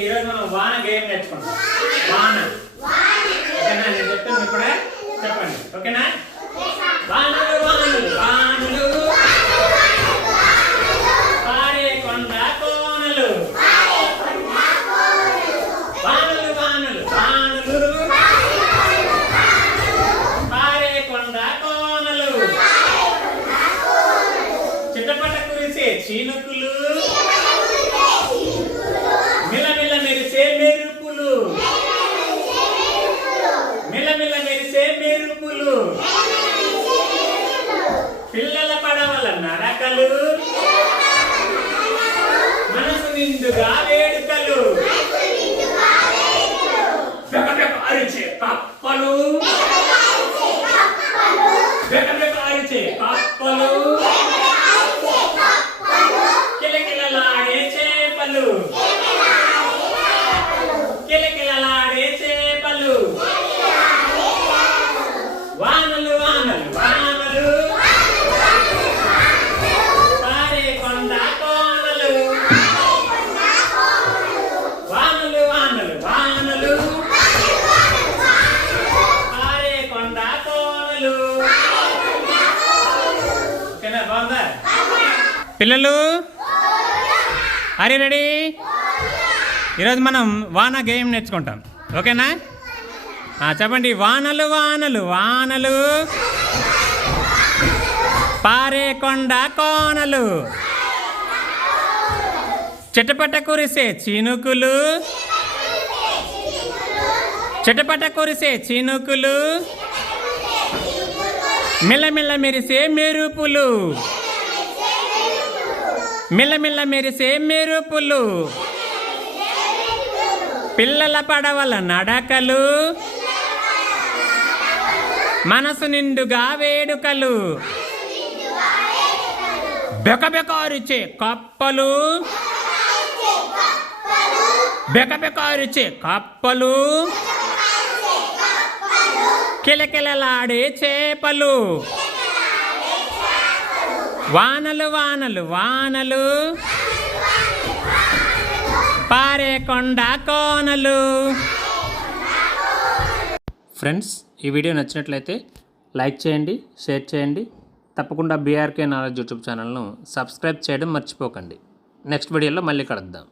ఈరోజు మనం వాన గేమ్ నేర్చుకుంటాం. వాన. ఓకేనా? నేను చెప్తాను ఇప్పుడే. చెప్పండి. ఓకేనా? వానలు వానలు వానలు. పారే కొండ కోనలు. వానలు వానలు వానలు. పారే కొండ కోనలు. చిట్టపట్ట కురిసే చీనుకులు. నడకలు. మనసు నిండుగా వేడుకలు. అరిచే అరిచే కప్పలు. కిలకిలలాడే చేపలు. ఓకేనా? బాగుందా? పిల్లలు? అరే రెడీ? ఈరోజు మనం వాన గేమ్ నేర్చుకుంటాం. ఓకేనా? చెప్పండి. వానలు వానలు వానలు. పారే కొండ కోనలు. చిటపట కురిసే చినుకులు. చిటపట కురిసే చినుకులు. మిల్లమిల్ల మెరిసే మెరుపులు. మిల్లమిల్ల మెరిసే మెరుపులు. పిల్లల పడవల నడకలు. మనసు నిండుగా వేడుకలు. బెకబెకారుచే కప్పలు. బెకబెకారుచే కప్పలు. కిలకిలలాడే చేపలు. వానలు వానలు వానలు. పారే కొండ కోనలు. ఫ్రెండ్స్ ఈ వీడియో నచ్చినట్లయితే లైక్ చేయండి షేర్ చేయండి. తప్పకుండా బీఆర్కే నాలెడ్జ్ యూట్యూబ్ ఛానల్ను సబ్స్క్రైబ్ చేయడం మర్చిపోకండి. నెక్స్ట్ వీడియోలో మళ్ళీ కలుద్దాం.